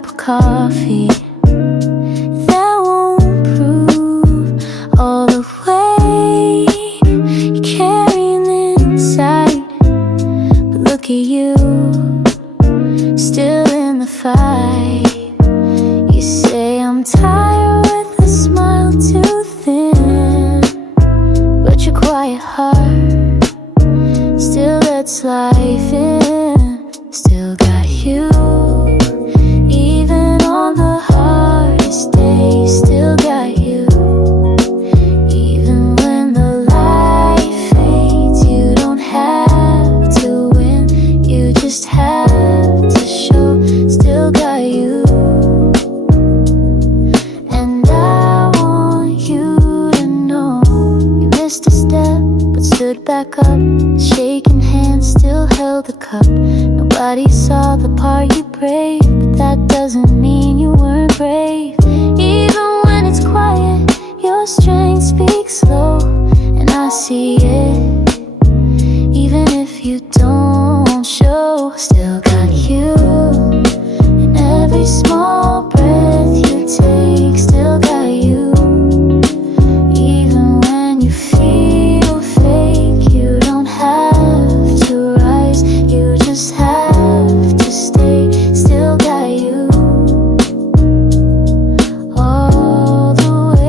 cup of coffee that won't prove all the way you're carrying inside. But look at you, still in the fight. You say I'm tired with a smile too thin, but your quiet heart still lets life in. Still got you, even on the hardest days. Still got you, even when the light fades. You don't have to win, you just have to show. Still got you, and I want you to know you missed a step but stood back up. Shaking hands, still held the cup. Nobody saw the part you braved, but that doesn't mean you weren't brave. Even when it's quiet, your strength speaks low, and I see it. Even if you don't show, still got you. In every small breath you take, still got you. Even when you feel fake, you don't have to rise, you just have to stay. Still got you, all the way.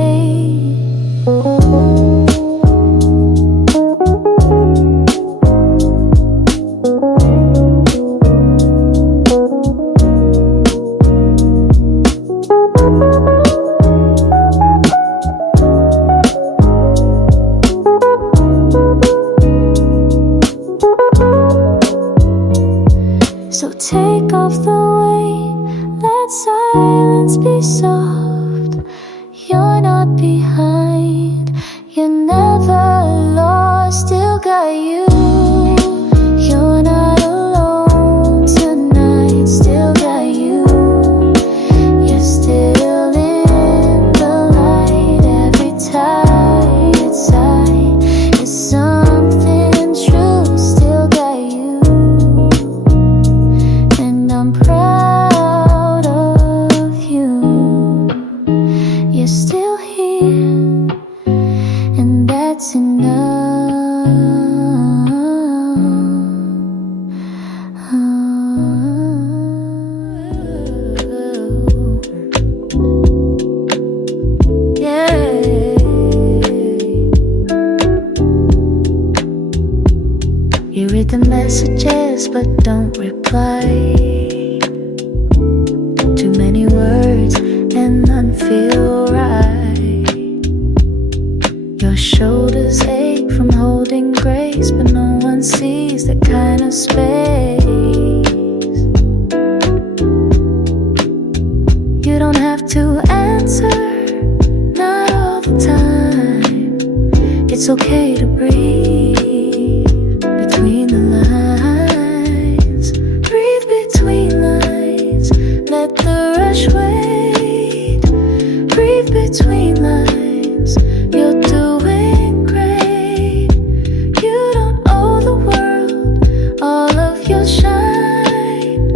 So take off the weight, let silence be soft. You're not behind, you're never lost. Still got you, you're not alone tonight. Still got you, you're still in the light. Every tired sigh is something true. Still got you, and I'm proud of you. You're still here, and that's enough. Yeah. You read the messages but don't reply. Too many words and none feel right. Your shoulders ache from holding grace, but no one sees that kind of space. You don't have to answer, not all the time. It's okay to breathe between the lines. Breathe between lines, let the rush wait. Breathe between lines, you're doing great. You don't owe the world all of your shine.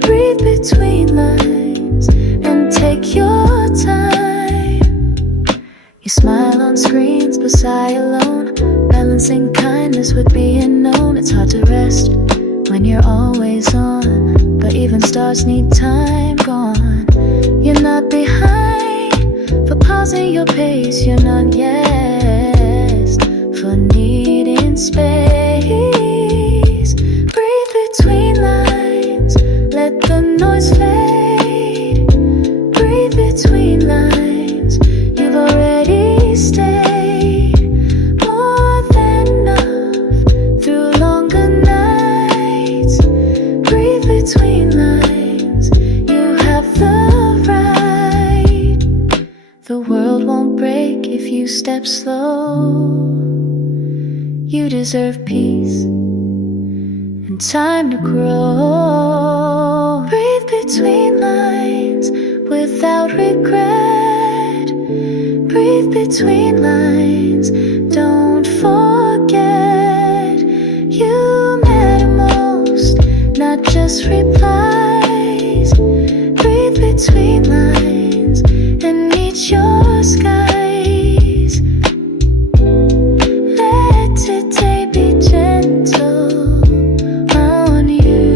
Breathe between lines and take your time. You smile on screens but sigh alone, balancing kindness with being known. It's hard to rest when you're always on, but even stars need time gone. You're not behind for pausing your pace, you're not yes for needing space. Breathe between lines, let the noise fade. Breathe between lines, you've already stayed more than enough through longer nights. Breathe between lines, you have the right. The world won't break if you step slow. You deserve peace and time to grow. Breathe between lines without regret. Breathe between lines, don't forget. You matter most, not just replies. Breathe between lines and meet your skies. Let today be gentle on you.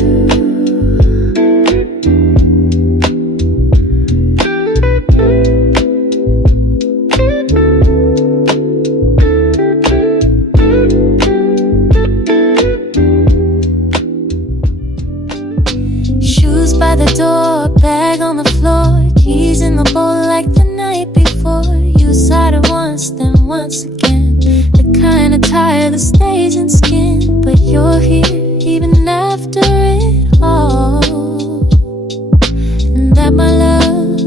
Shoes by the door, bag on the floor, keys in the bowl like the night before. You sighed it once, then once again. The kind of tired of staging skin, but you're here even after it all. And that my love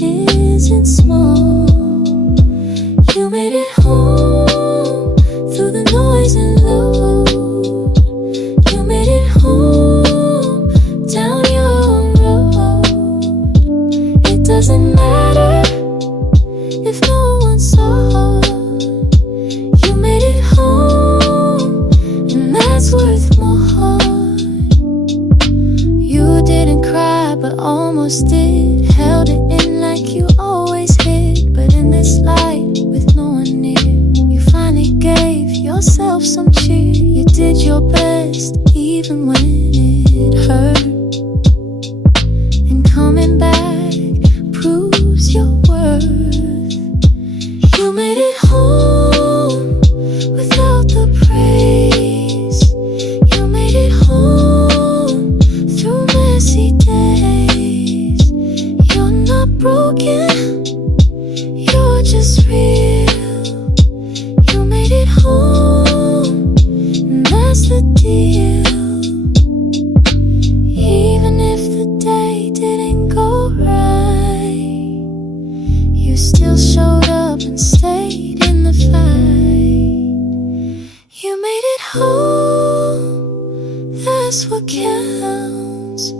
isn't small. You made it home through the noise and load. You made it home down your road. It doesn't matter if no one saw. You made it home, and that's worth more. You didn't cry, but almost did. Held it in like you always hid. But in this light, with no one near, you finally gave yourself some cheer. You did your best, even when it hurt. And coming back proves your worth. You made it home without the praise. You made it home through messy days. You're not broken, you're just real. You made it home, and that's the deal. Even if the day didn't go right, you still showed up and stayed in the fight. You made it home, that's what counts.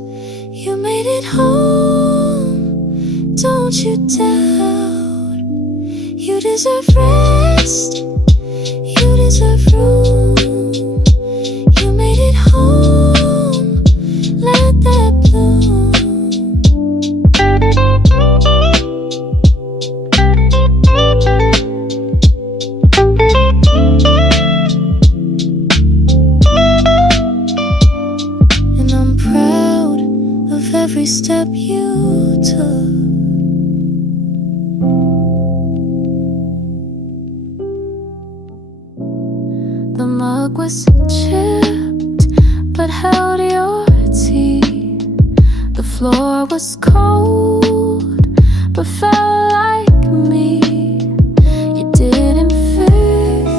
You made it home, don't you doubt. You deserve rest, you deserve room. You made it home, let that bloom. And I'm proud of every step you took. The mug was chipped, but held your tea. The floor was cold, but felt like me. You didn't fix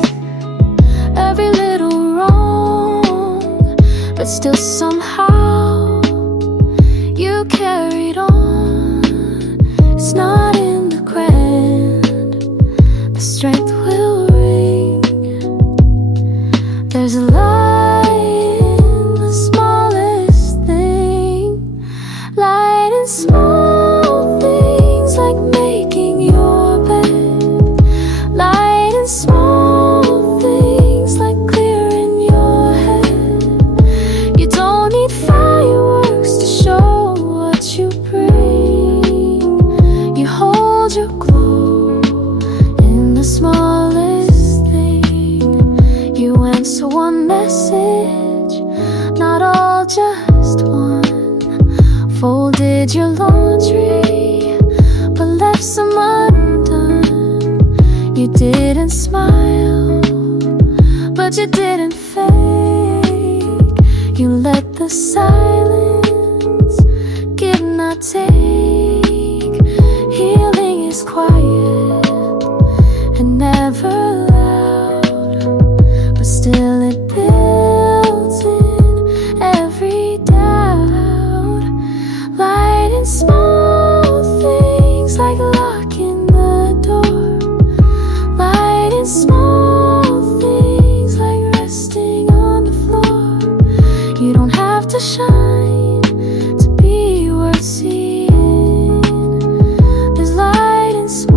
every little wrong, but still somehow you carried on. It's not in the grand, the strength will ring. There's a light in the smallest thing, light in small things like making your bed, light in small things like clearing your head. You don't need fireworks to show what you bring. You hold your glow in the smallest thing. You answer one message, not all, just one. Folded your laundry, but left some undone. You didn't smile, but you didn't fake. You let the silence give not take. Healing is quiet and never loud, but still it builds in every doubt. Light in small things like locking the door, light in small things like resting on the floor. You don't have to shine to be worth seeing. There's light in small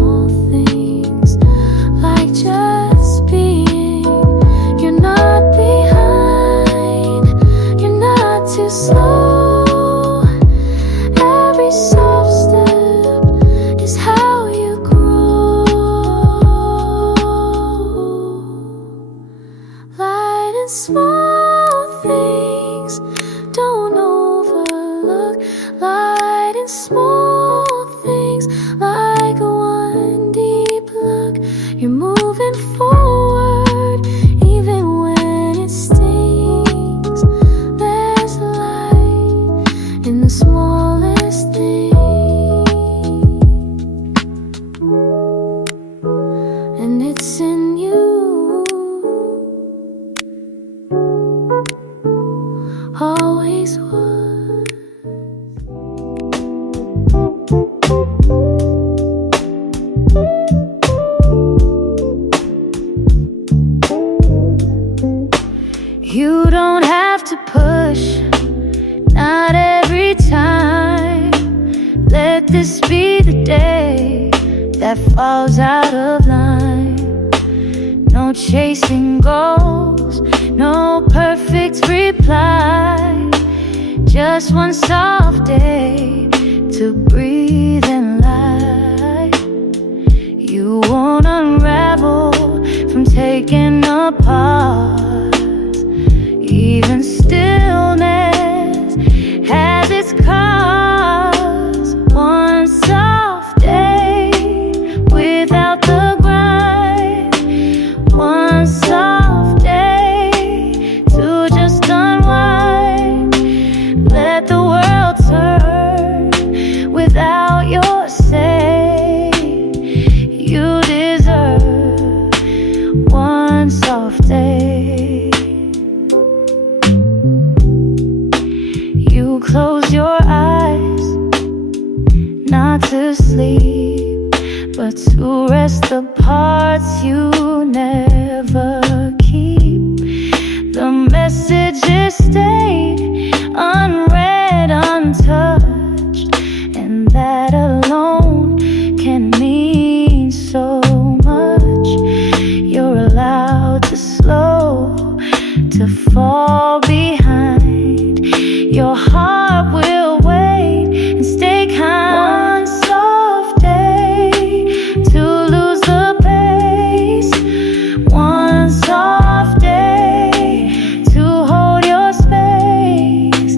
small things like one deep look. You're moving forward even when it stings. There's light in the smallest thing, and it's in you. Always was. You don't have to push, not every time. Let this be the day that falls out of line. No chasing goals, no perfect reply. Just one soft day to breathe and lie. You won't unravel from taking apart. Even stillness has its cause. One soft day without the grind. One soft day to just unwind. Let the world turn without your say. You deserve one soft day. You close your eyes, not to sleep, but to rest the parts you never keep. The messages stayed unread, untouched, and that alone can mean so much. You're allowed to slow, to fall behind. Your heart will wait and stay kind. One soft day to lose the pace. One soft day to hold your space.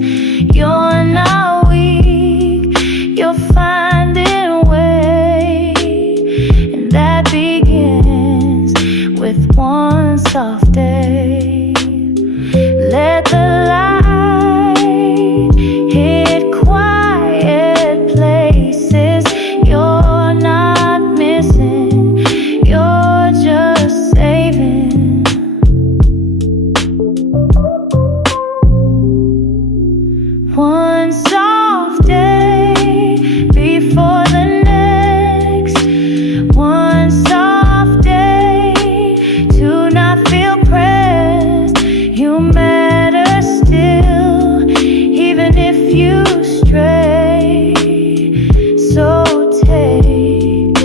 You're not weak, you're finding a way, and that begins with one soft day. Let the light hit quiet places. You're not missing, you're just saving. One soft day before the next. One soft day to not feel pressed. You matter still, even if you stray. So take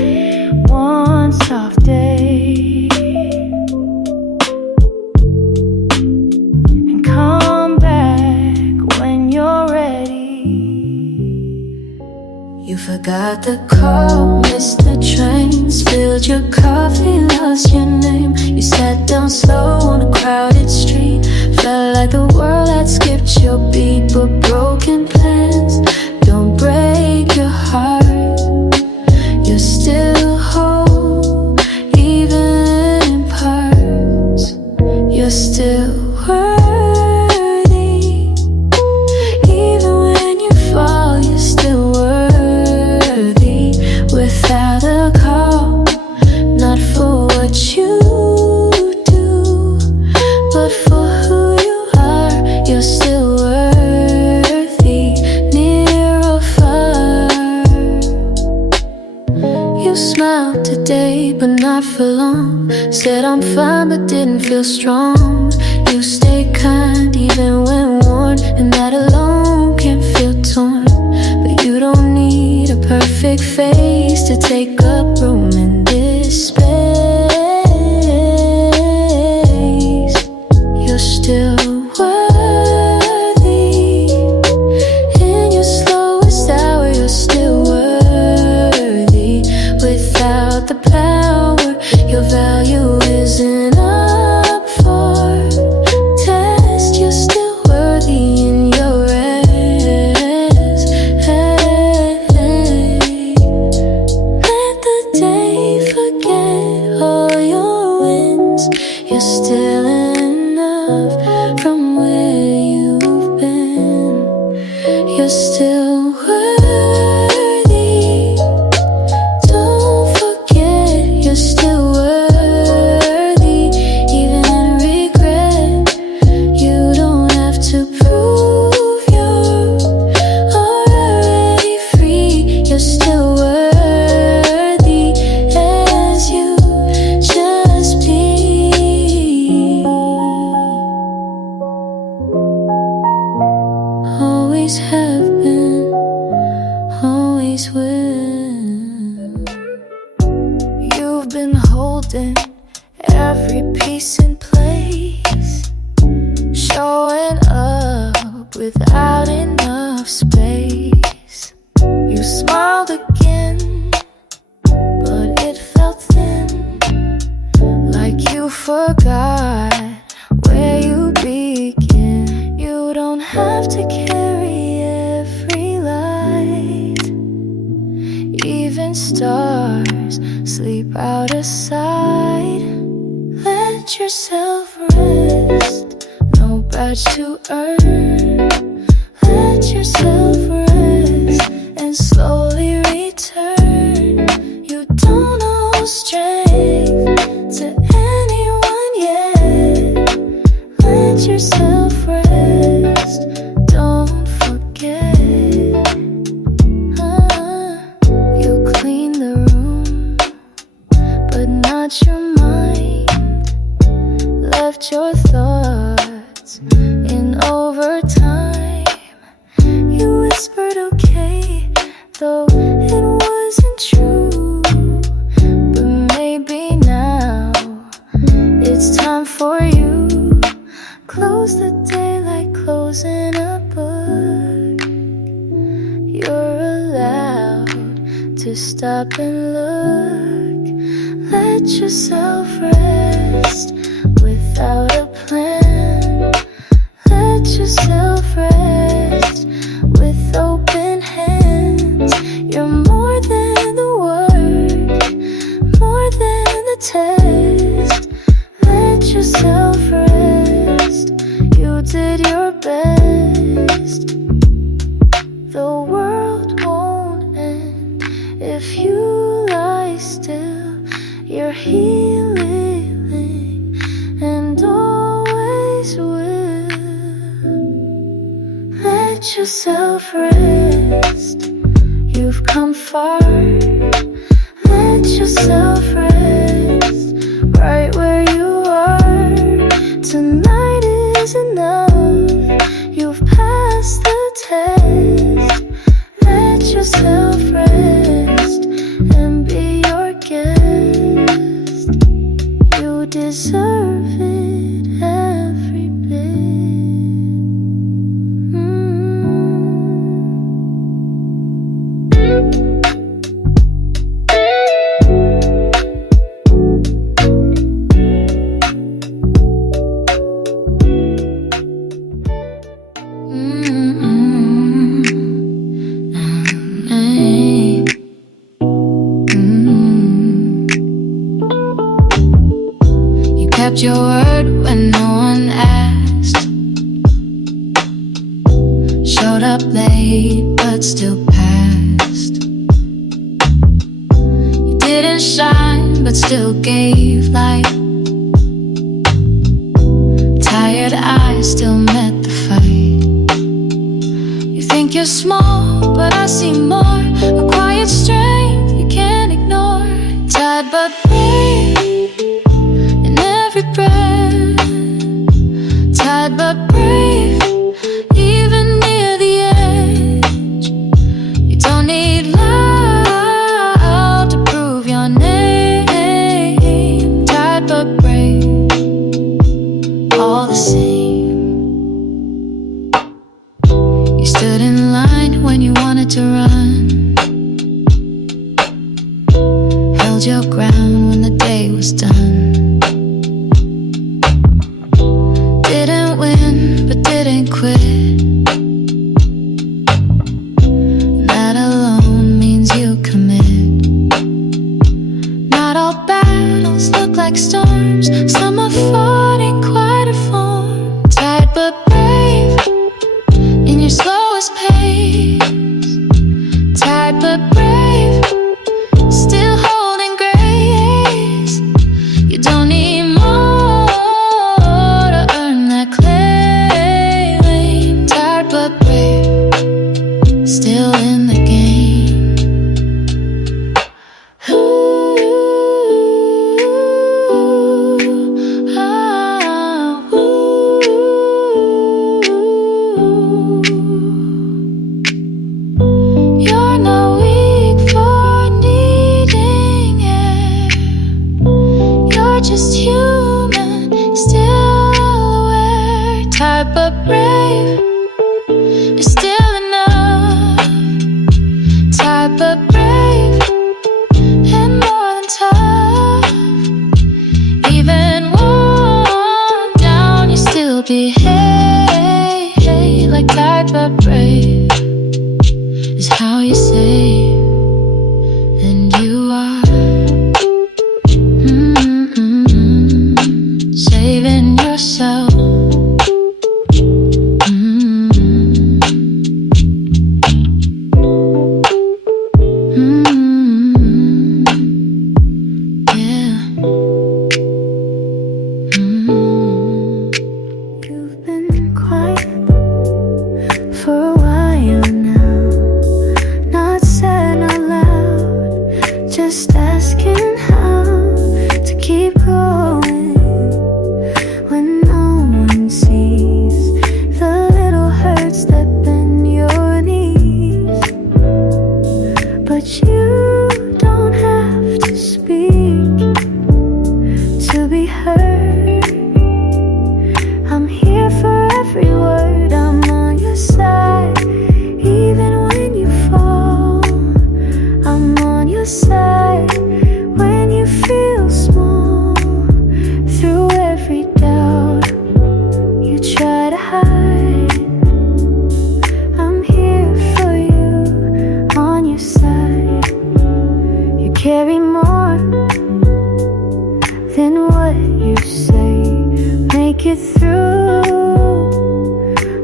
one soft day and come back when you're ready. You forgot the call, missed the train, spilled your coffee, lost your name. You sat down slow on a crowded street, felt like the world had skipped your beat. But broken plans don't break your heart. You're still whole, even in parts. You're still worthy. Even when you fall, you're still worthy. Without a call, not for what you do, but for who you are. You're still worthy, near or far. You smiled today, but not for long. Said I'm fine, but didn't feel strong. You stay kind, even when worn, and that alone can feel torn. But you don't need a perfect face to take up room in this space. You're still worthy. In your slowest hour, you're still worthy. Without the power, your value isn't up for test. You're still worthy in your rest. in every piece in place, showing up without enough space. You smiled again, but it felt thin, like you forgot where you begin. You don't have to carry every light, even stars sleep out of sight. Let yourself rest, no badge to earn. Let yourself rest and slowly return. You don't owe strength to anyone yet. Let yourself rest, don't forget. You clean the room, but not your mind. Left your thoughts in overtime. You whispered okay, though it wasn't true. But maybe now it's time for you. Close the day like closing a book. You're allowed to stop and look. Let yourself rest without a plan. Let yourself rest with open hands. You're more than the work, more than the test. Let yourself rest, you did your best. The world won't end if you lie still. You're healing and always will. Let yourself rest, you've come far. Let yourself rest right where you are. Tonight is enough, you've passed the test. Let yourself rest and be your guest. You deserve it every bit. You kept your word when no one asked. Showed up late but still passed. You didn't shine but still gave light. Tired eyes still met the fight. You think you're small, but I see more. A quiet strength you can't ignore. Tired but brave in every breath. Tired but brave, even near the edge. You don't need loud to prove your name. Tired but how you say, and you are saving yourself. You've been quiet for a while now, not saying out loud, just asking how to keep going when no one sees the little hurts that bend your knees. But you don't have to speak to be heard. I'm here for every word, I'm on your side. Even when you fall, I'm on your side. When you feel small, through every doubt you try to hide, I'm here for you, on your side. You carry more than what you say, make it through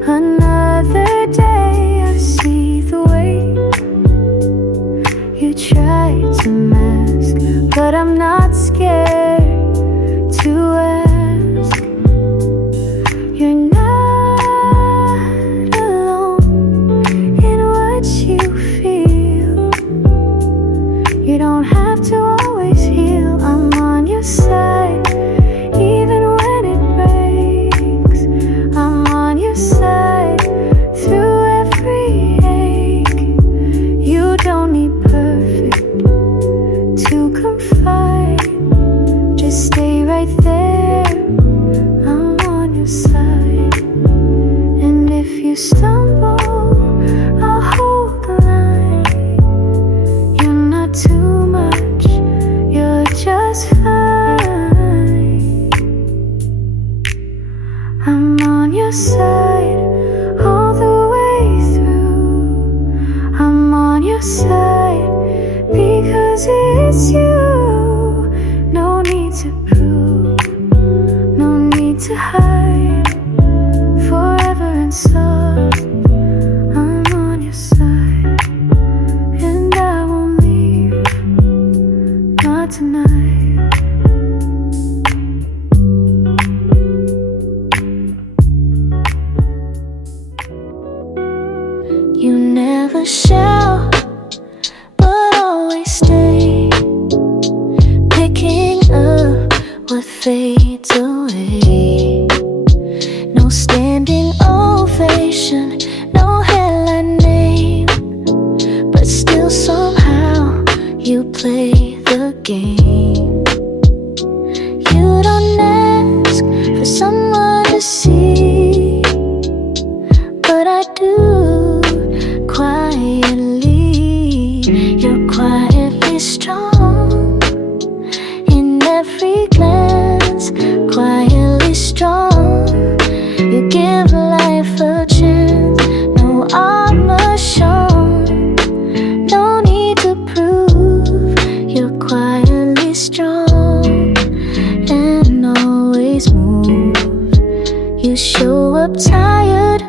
another day. I see the way you try to mask, but I'm not scared to ask. You're not alone in what you feel. You don't have to always heal, I'm on your side. Even when it breaks, I'm on your side. Through every ache, you don't need perfect to confide. Just stay right there, I'm on your side. And if you stumble, I'll hold the line. You're not too much, you're just fine. I'm on your side all the way through. I'm on your side because it's you. No need to prove, no need to hide. Forever and soft, I'm on your side. And I won't leave, not tonight. You never shout, but always stay, picking up what fades away. No standing ovation, no headline name, but still somehow you play the game. You don't ask for someone to see, but I do quietly. You're quietly strong in every glance, quietly strong. You give life a chance, no armor shown, no need to prove. You're quietly strong and always move. You show up tired,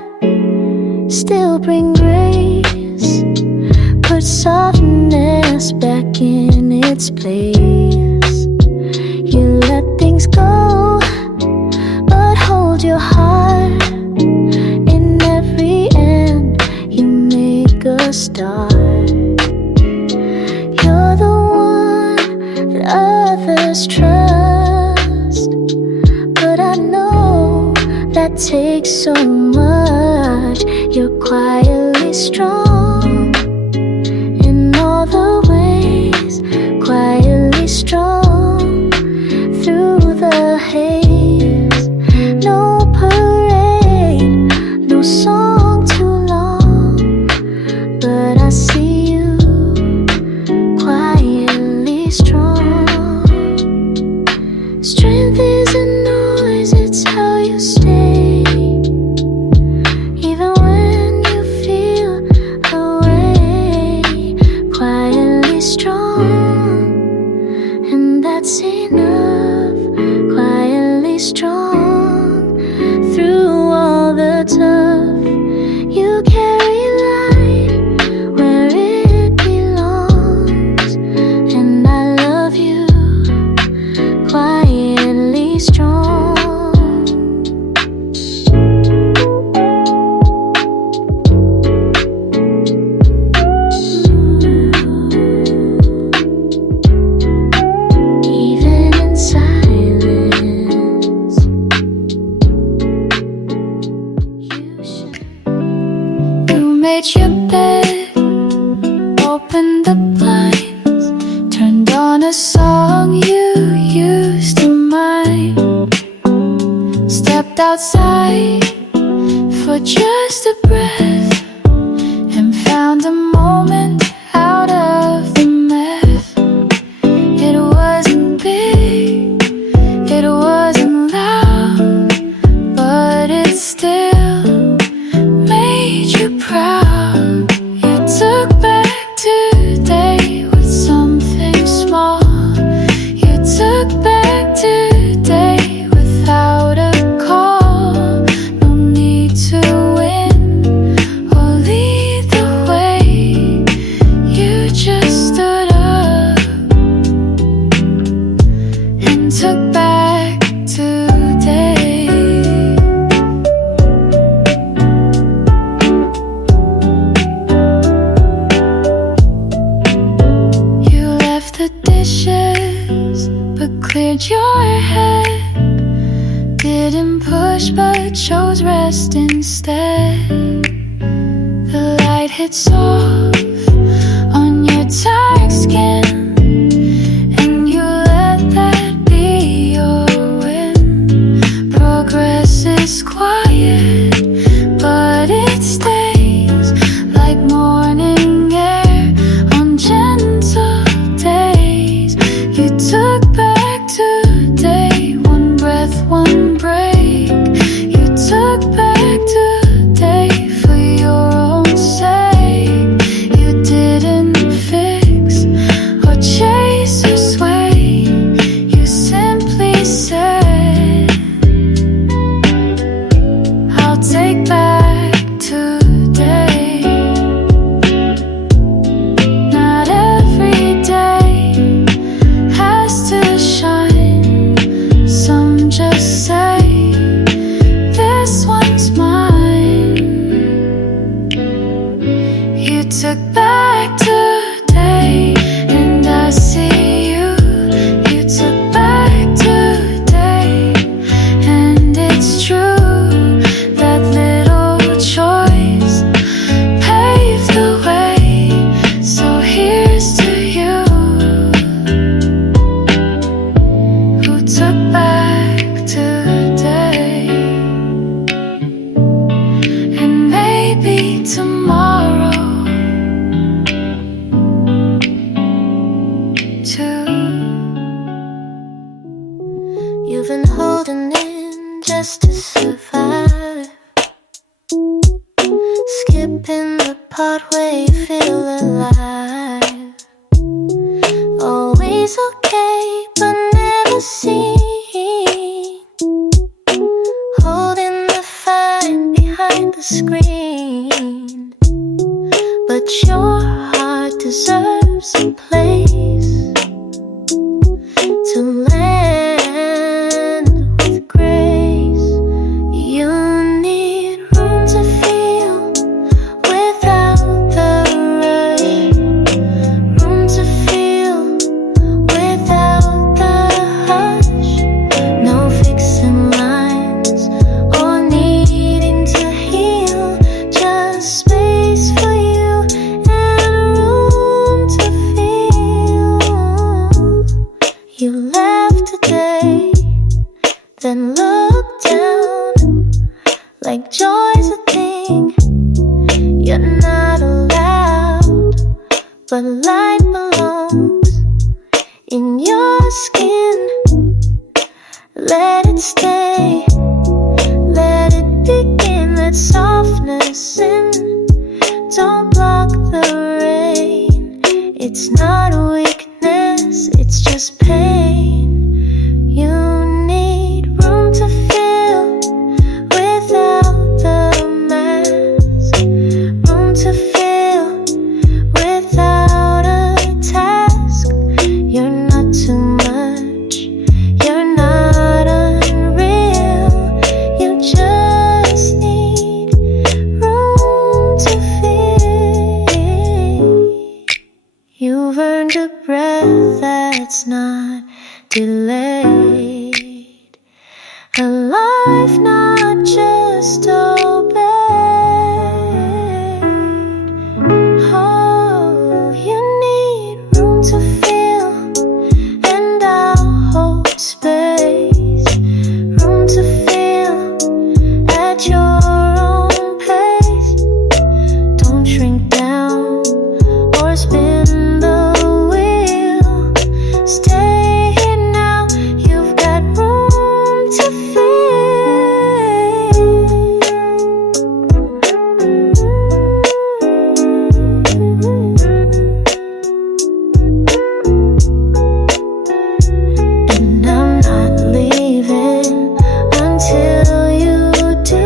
still bring grace, put softness back in its place. You let things go, but hold your heart. In every end, you make a start. You're the one that others trust, but I know that takes so much. You're quietly strong in all the ways, quietly strong through the haze. No parade, no song too long, but I see you quietly strong. Strength isn't noise, it's how you stay. Even when you feel away, cleared your head. Didn't push but chose rest instead. The light hits off on your tired skin, and you let that be your win. Progress is quiet, but it stays like morning air on gentle days. You took back today, one breath, one break. You took back today for your own sake. You didn't fix or chase or sway. You simply said, I'll take back today. Not every day has to shine. Some just say, this one's mine. You took back today, and I see you. You took back today, and it's true. That little choice paved the way. So here's to you, who took back today. And maybe tomorrow too. You've been holding in just to survive, skipping the part where you feel alive. Always okay, but never seen. Holding the fine behind the screen, but your heart deserves a place to land with grace. You need room to feel without the rush, room to feel without the hush. No fixing lines or needing to heal, just space for you and room to feel. You laugh today, then look down, like joy's a thing you're not allowed. But light belongs in your skin. Let it stay, let it begin. Let softness in, don't block the rain. It's not a weakness, it's just pain. You need room to feel without the mask, room to feel without a task. You're not too much, you're not unreal. You just need room to feel. You've earned a breath that's not delayed, a life not just obeyed. Oh, you need room to feel, and I'll hold space. Room to feel at your own pace. Don't shrink down or spin the wheel. Stay here now, you've got room to and I'm not leaving until you do.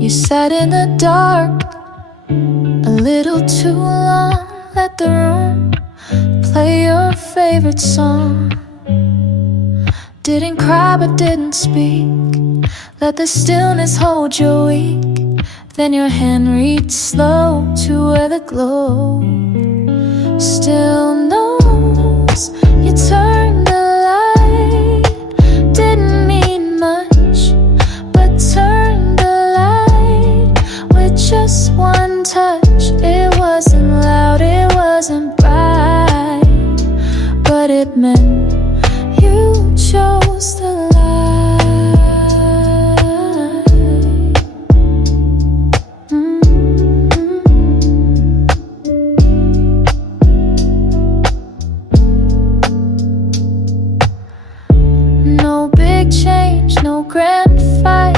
You sat in the dark a little too long. Let the room play your favorite song. Didn't cry but didn't speak. Let the stillness hold your weak. Then your hand reached slow to where the glow still knows. You turned the light. Didn't mean much, but turned the light with just one touch. It wasn't loud, it wasn't bright, but it meant you chose the light. No big change, no grand fight,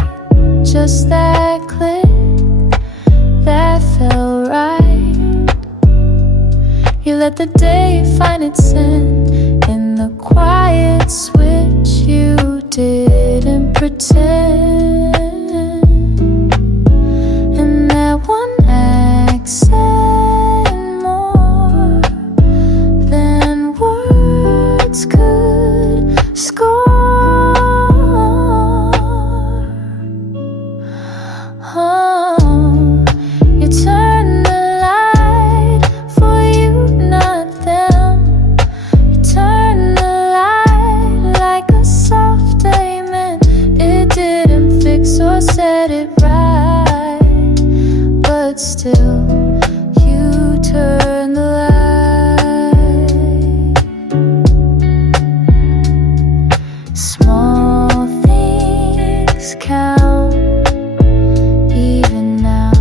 just that click that felt right. You let the day find its end in the quiet switch. You didn't pretend, and that one accent more than words could score. Oh, you turned the light for you, not them. You turned the light like a soft amen. It didn't fix or set it right, but still you turned the light. Small things count even now.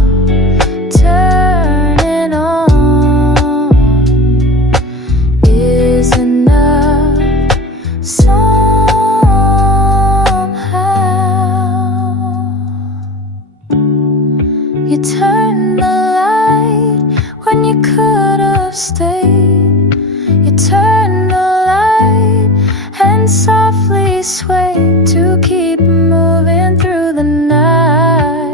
Turning on is enough somehow. You turned the light when you could have stayed. You turned the light and softly swayed to keep moving through the night.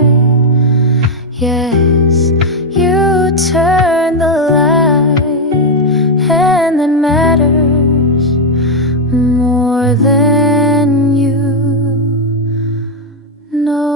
Yes, you turned the light, and it matters more than you know.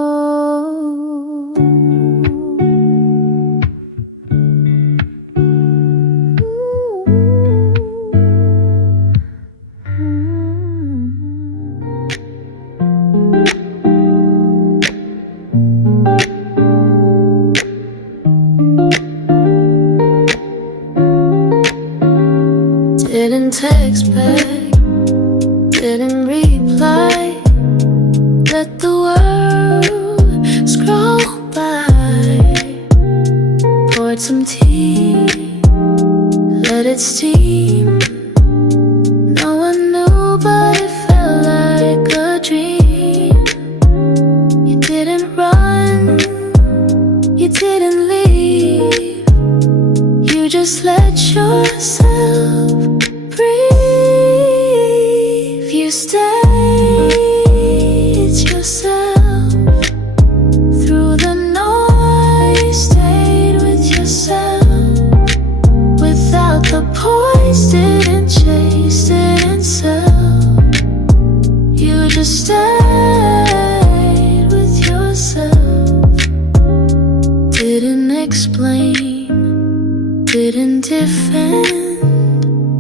Didn't text back, didn't reply. Let the world scroll by. Poured some tea, let it steam. No one knew, but it felt like a dream. You didn't run, you didn't leave. You just let yourself breathe. You stayed yourself through the noise. Stayed with yourself without the poise. Didn't chase, didn't sell. You just stayed with yourself. Didn't explain, didn't defend.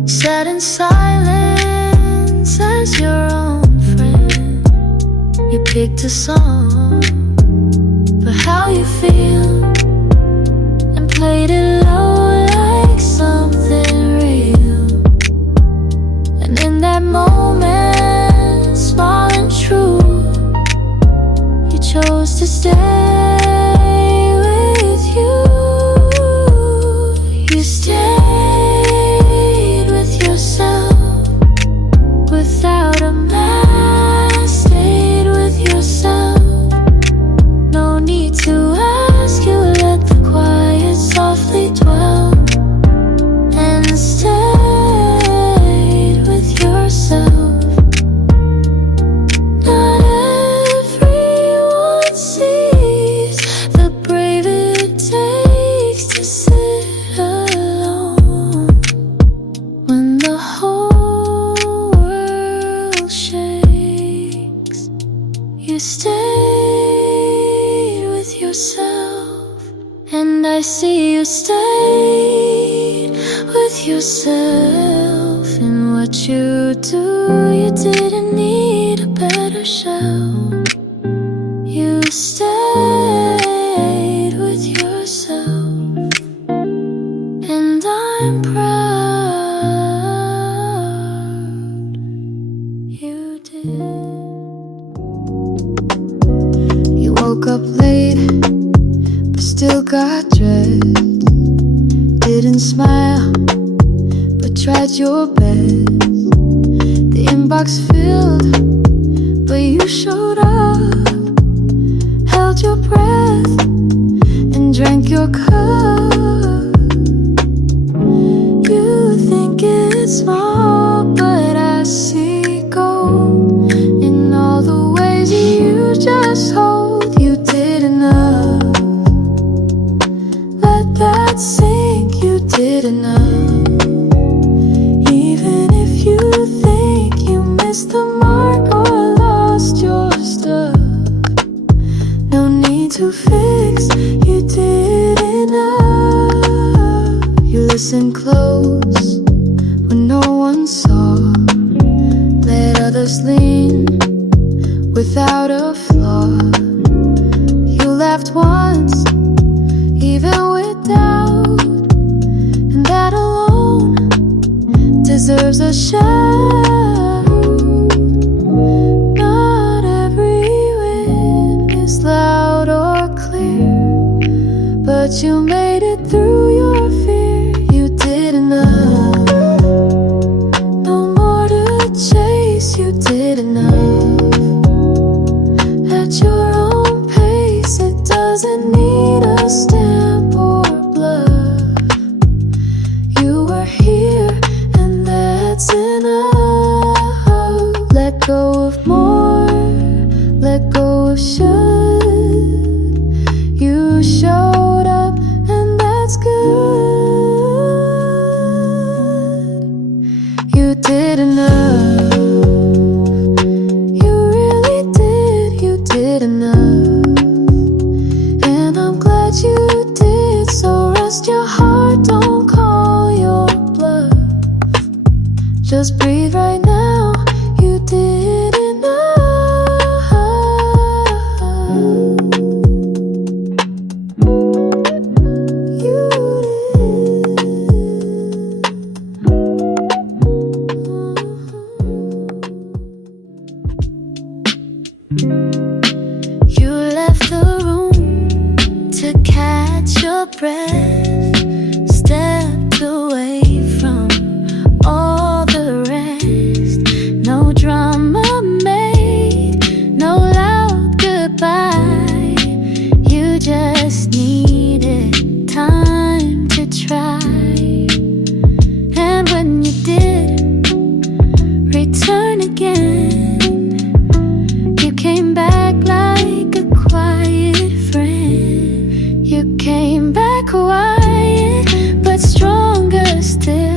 Sat in silence as your own friend. You picked a song for how you feel and played it low like something real. And in that moment, small and true, you chose to stay with you. You stayed with yourself without a mask. Stayed with yourself. No need to ask you see you stayed with yourself in what you do. You didn't need a better show. You stayed with yourself, and I'm proud you did. You woke up late, but still got dressed. Didn't smile, but tried your best. The inbox filled, but you showed up. Held your breath and drank your cup. You think it's small, but I see gold in all the ways you just hold. You did enough. Let that sink. You did enough. Even if you think you missed the mark or lost your stuff, no need to fix. You did enough. You listened close when no one saw. Let others lean without a flaw. You laughed once, even with doubt, and that alone deserves a shout. Not every win is loud or clear, but you made it through your fear. You did enough. No more to chase. You did enough. At your own pace, it doesn't need a stamp or bluff. You were here, and that's enough. Let go of more, let go of should. You showed up, and that's good. You did enough. You really did. You did enough. And I'm glad you did. So rest your heart, don't call your bluff. Just breathe right now. You did enough. You did. You left the room to catch your breath, stepped away from all the rest. No drama made, no loud goodbye. You just needed time to try. And when you did return again, you came back like a quiet friend. You came back quiet, but stronger still.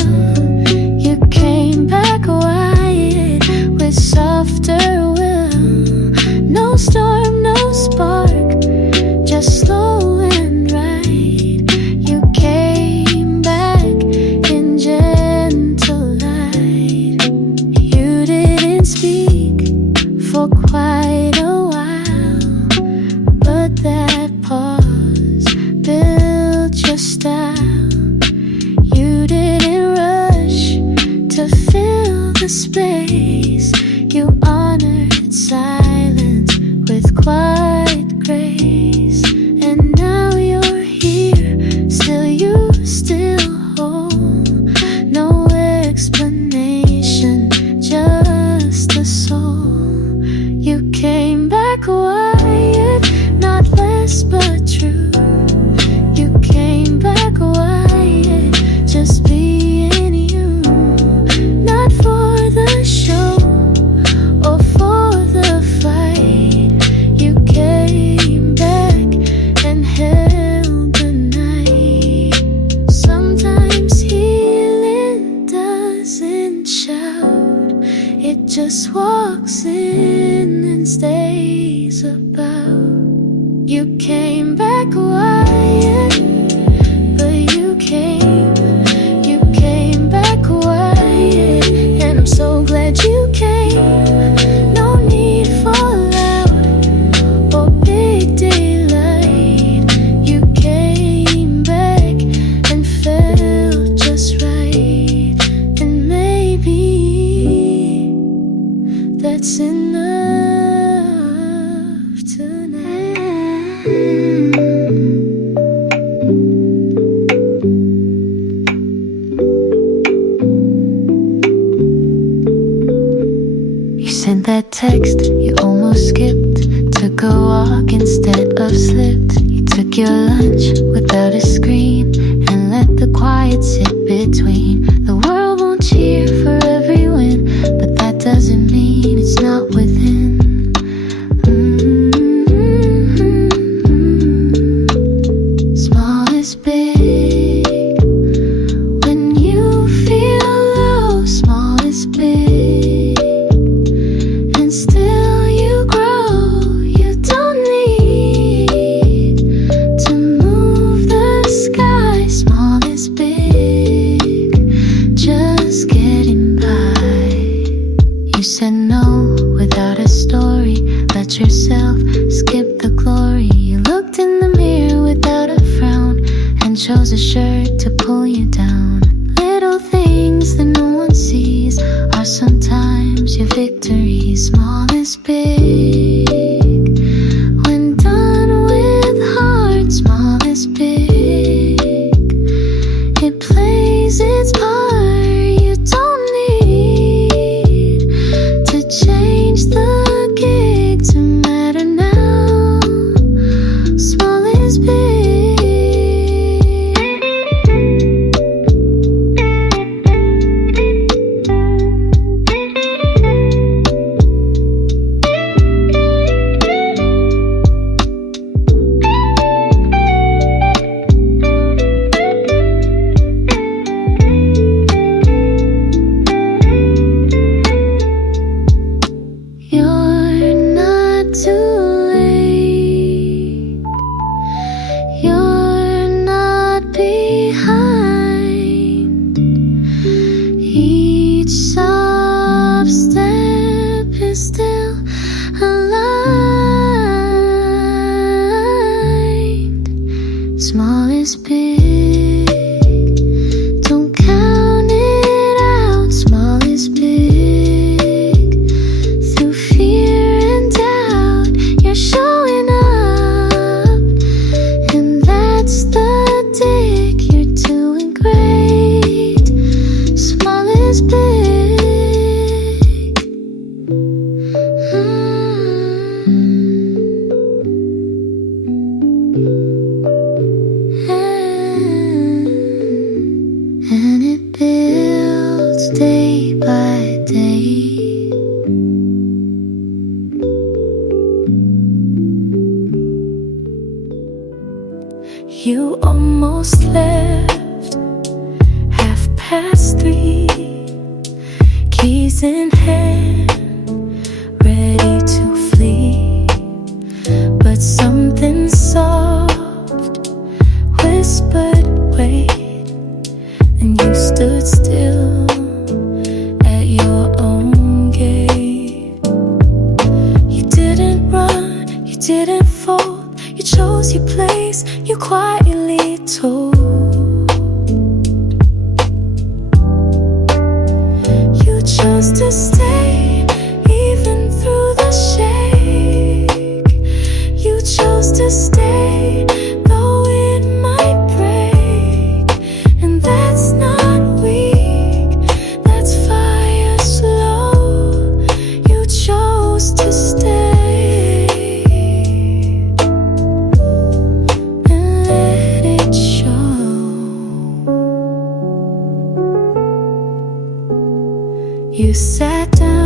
You came back quiet with softer will. No storm, no spark, just slow and right. You came back in gentle light. You didn't speak for quite a while, but that pause built your style. You didn't rush to fill the space. You honored silence with quiet grace. And now you're here, still you still hold. No explanation, just a soul. You came back quiet, not less but true. You came back text you almost skipped. Took a walk instead of slipped. You took your lunch without a screen and let the quiet sit between. The world won't cheer for every win, but that doesn't mean it's not within. Small is big. When you feel low, small is big. And still you grow. You don't need to move the sky. Small is big. Just getting by. You said no without a story. Let yourself skip the glory. You looked in the mirror without a frown and chose a shirt to pull you down. Little things that no one sees are sometimes your victories. Small is big. When done with heart, small is big. It plays its part. You don't need to change the gig to matter now. Small is big. You're not too late. You're not behind. Each sob step is still aligned. Small is big. Don't count it out. Small is big. Through fear and doubt, you're showing up, and that's the dig. You're doing great. Small is big. And it builds day by day. You almost left 3:30, keys in hand, ready to flee. But something soft whispered, wait, and you stood still at your own gate. You didn't run, you didn't fold, you chose your place, you quietly told. You chose to stay even through the shake. You chose to stay though it might break. And that's not weak, that's fire slow. You chose to stay and let it show. You sat down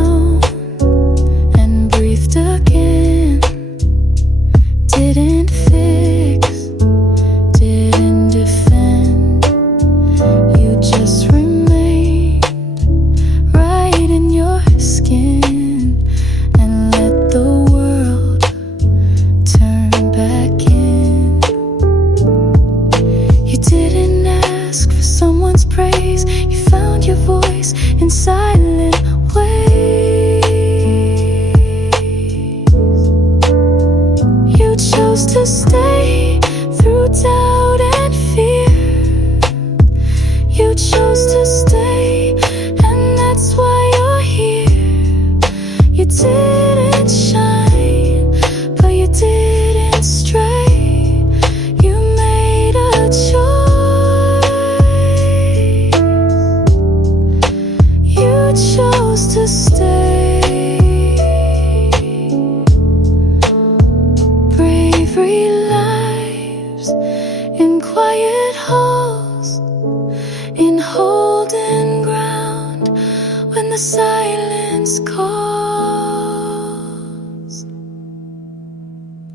cause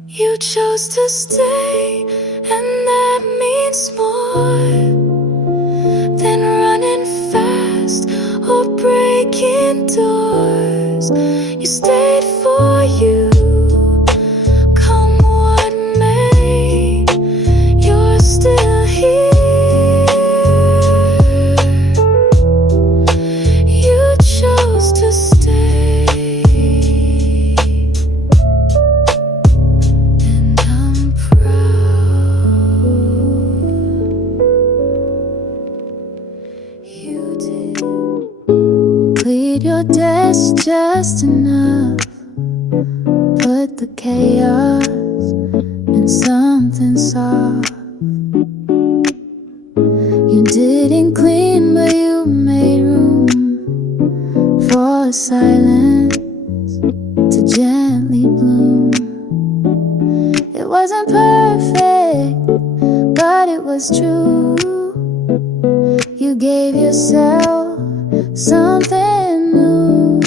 you chose to stay, and that means more than running fast or breaking doors. You stayed for you, come what may, you're still here. You chose to stay, and I'm proud you did. Cleared your desk just enough, put the chaos in something soft. You didn't clean, but you made room for silence to gently bloom. It wasn't perfect, but it was true. You gave yourself something new.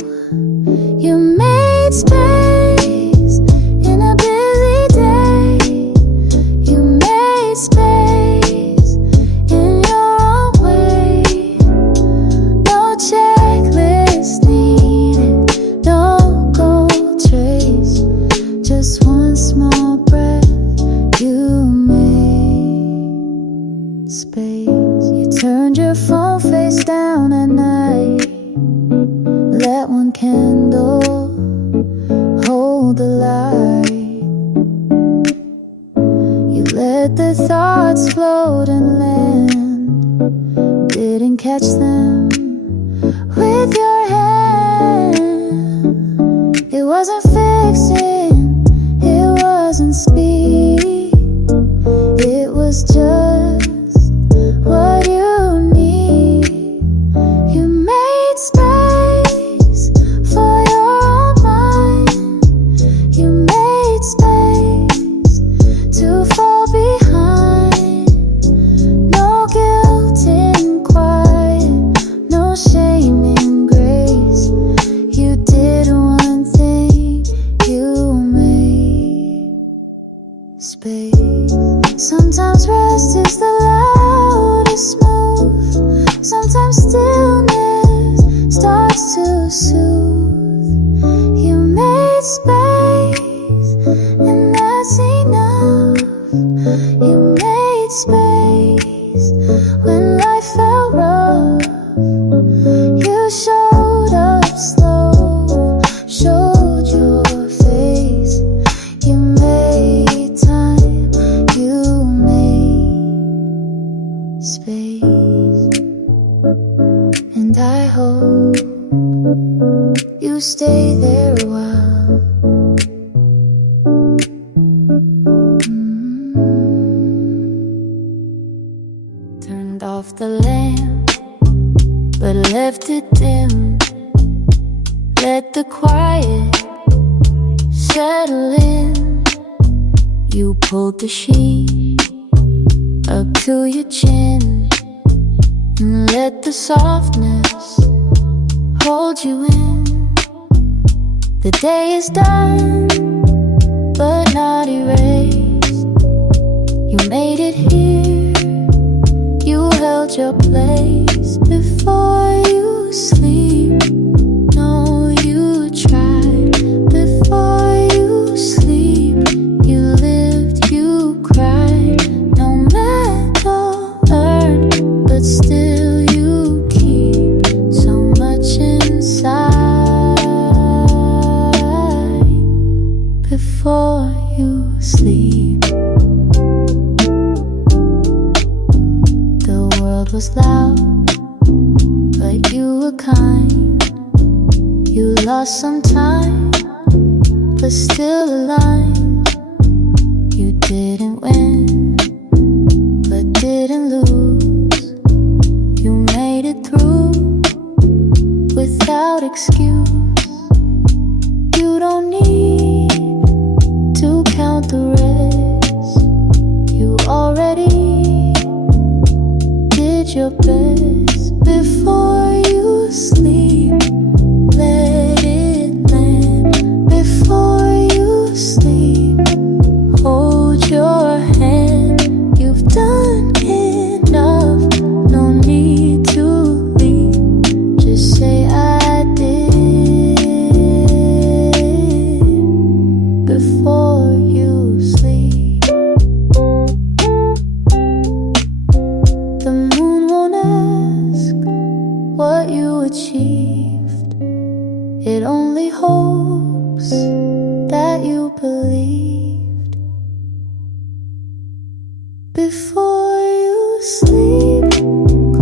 You made space in a busy day. You made space in your own way. No checklist needed, no gold trace, just one small breath. You made space. You turned your phone face down at night, let one candle hold the light. You let the thoughts float and land, didn't catch them with your hand. It wasn't fixing, it wasn't speed, it was just what you need. You made space for your own mind. You made space to fall behind. No guilt in quiet, no shame in grace. You did one thing, you made space. Sometimes rest is the loudest move, sometimes stillness starts to soothe. You made space, and that's enough. You made space when life felt rough. You showed up slow, showed your face. You made time, you made space. And I hope you stay there a while. Turned off the lamp, but left it dim. Let the quiet settle in. You pulled the sheet up to your chin, and let the softness hold you in. The day is done, but not erased. You made it here, you held your place before you sleep. No, you tried before you sleep. You lived, you cried, no medal earned, but still you keep so much inside. Before you sleep, the world was loud, but you were kind. You lost some time, but still aligned. You didn't win, but didn't lose. You made it through without excuse. You don't need to count the rest. You already did your best. Before you sleep, let it hopes that you believed. Before you sleep,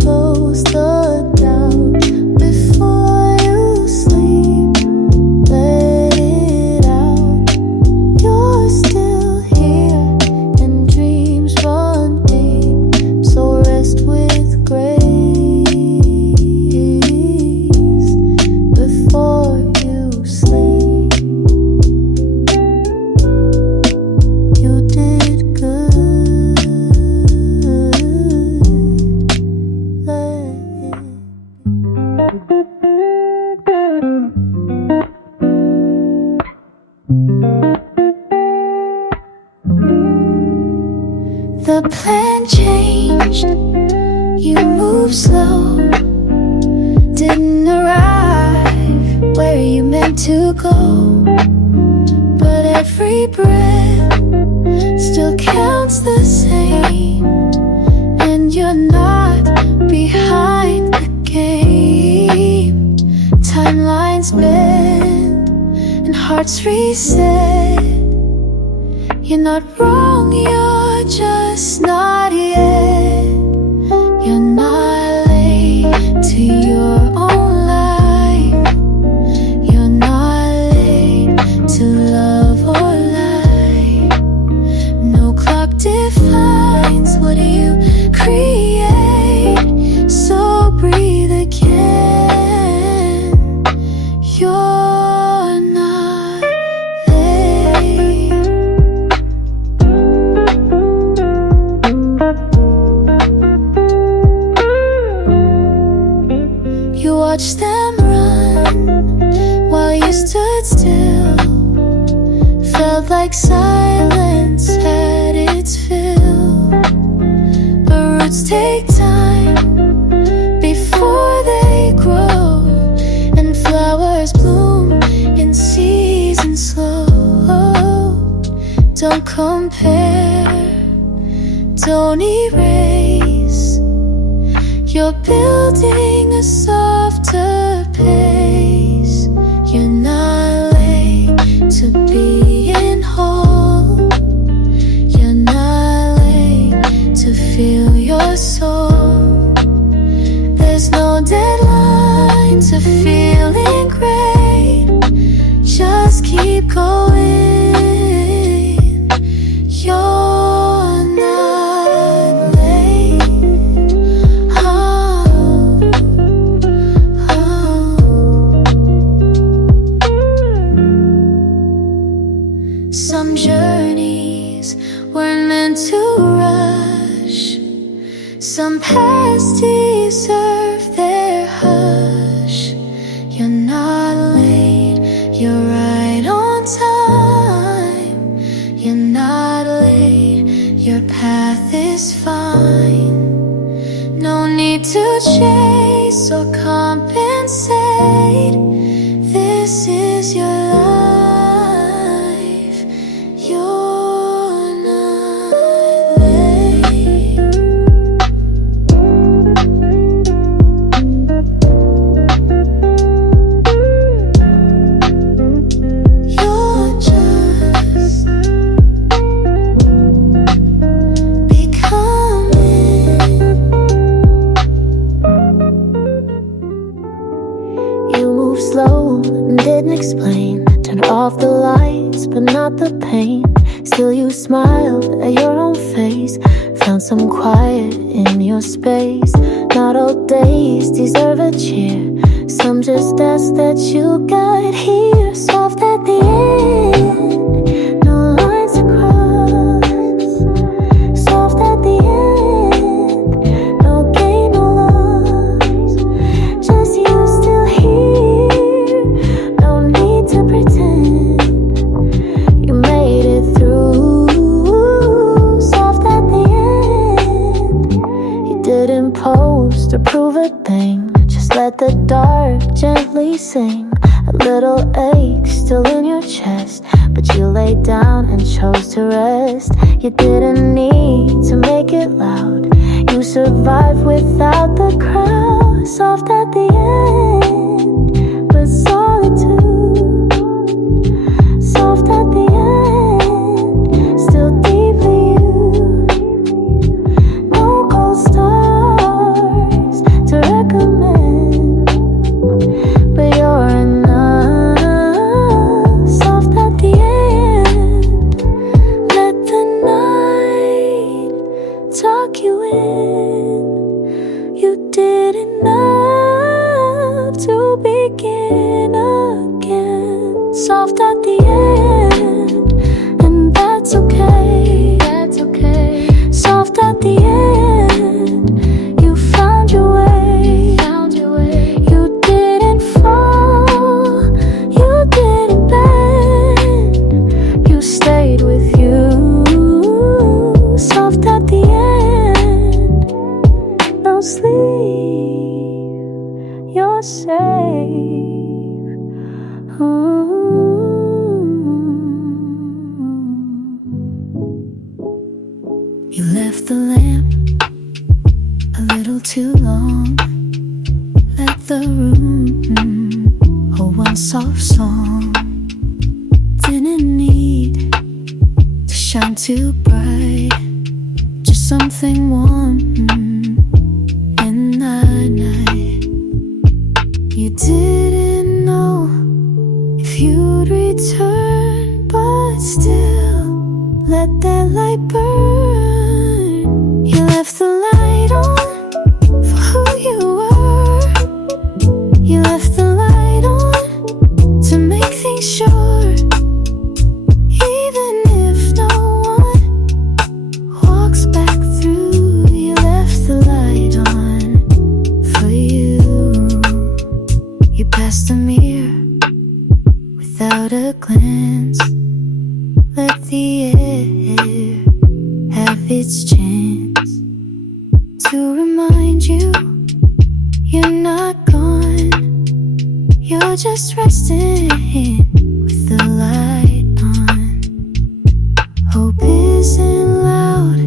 close the doubt. Before you sleep, let it out. You're still here and dreams run deep, so rest with grace. Before you sleep, you did good. The plan changed, you moved slow, didn't arrive where you meant to go. But every breath still counts the same, and you're not behind the game. Timelines bend and hearts reset. You're not wrong, you're just not yet. You're not late to your own life. You're not late to love or life. No clock defines what you create, so breathe again. You're not late. You watched them run while you stood still. Felt like silence had its fill. But roots take time before they grow, and flowers bloom in season slow. Don't compare, don't erase. You're building a softer pace. You're not late to being whole. You're not late to feel your soul. There's no deadline to feeling great. Just keep going. You're not late. Some journeys weren't meant to rush. Some paths deserve their hush. You're not late, you're right on time. You're not late, your path is fine. No need to chase or compensate. This is your life. You're not late. You're just becoming. You moved slow and didn't explain. Turned off the lights, but not the pain. Still you smiled at your own face. Found some quiet in your space. Not all days deserve a cheer. Some just ask that you got here. Soft at the end, no lines to cross. Soft at the end, no gain, no loss. Just you still here, no need to pretend. You made it through. Soft at the end, you didn't post or prove a thing. Just let the dark gently sing. A little ache still in your chest, but you laid down and chose to rest. You didn't need to make it loud. You survived without the crowd. Soft at the end, but solitude begin again. Soft at the end, and that's okay. That's okay. Soft at the end, you found your way. Found your way. You didn't fall, you didn't bend. You stayed with you. Soft at the end, no sleep, you're safe. You left the lamp a little too long. Let the room hold one soft song. Didn't need to shine too bright, just something warm in the night. You didn't know if you'd return, but still let that light burn. You left the light on for who you were. You left the light on to make things sure. Even if no one walks back through, you left the light on for you. You passed the mirror without a glance. Let the air have its chance to remind you you're not gone. You're just resting with the light on. Hope isn't loud,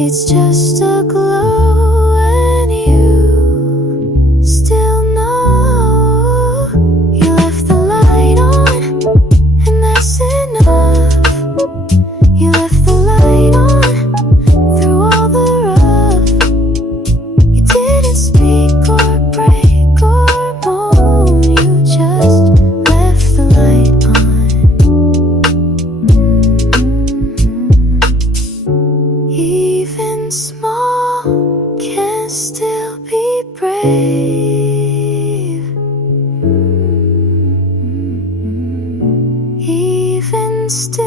it's just a glow, and you still know you left the light on, and that's enough. You left the light on through all the rough. You didn't speak or break or moan, you just left the light on. Even small can still be brave. Even stillness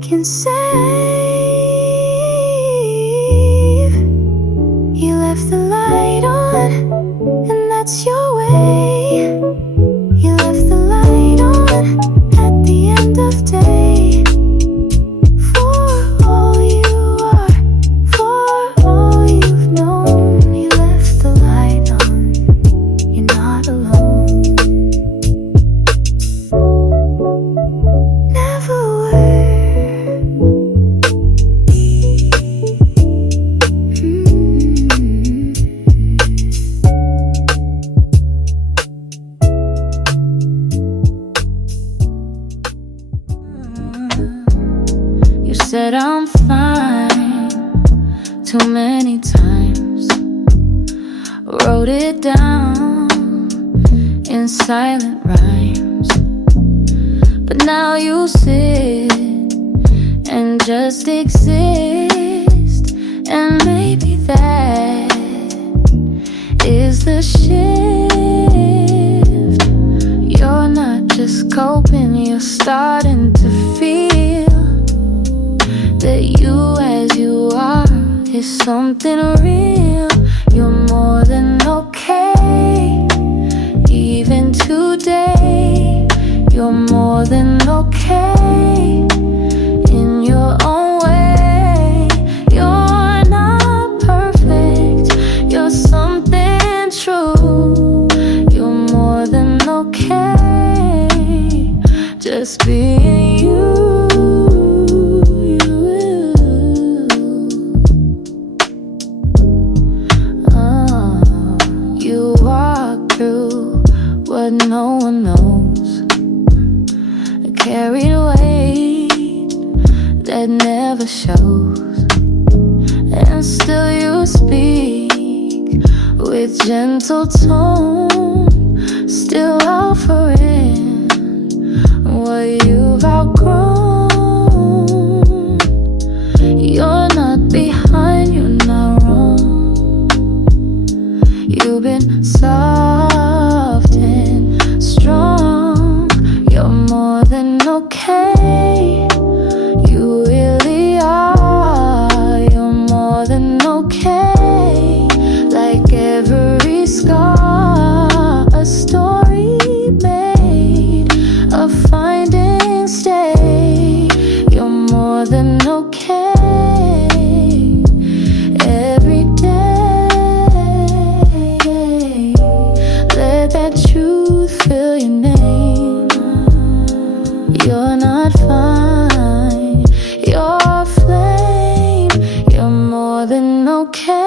can save. You left the light on, and that's your way. You left the light on at the end of day. For all you are, for all you've known, you left the light on. You're not alone. Never were. You said I'm fine too many times. Wrote it down in silent rhymes. But now you sit and just exist, and maybe that is the shift. You're not just coping, you're starting to feel that you as you are is something real. You're more than okay. Even today, you're more than okay. In your own way, you're not perfect. You're something true. You're more than okay. Just being you. You walk through what no one knows. Carried weight that never shows, and still you speak with gentle tone, still offering what you've outgrown. You're not behind, you're not wrong. You've been soft okay. Like every scar, a story made of finding stay. You're more than okay. Every day, let that truth fill your name. You're not fine, you're a flame. You're more than okay.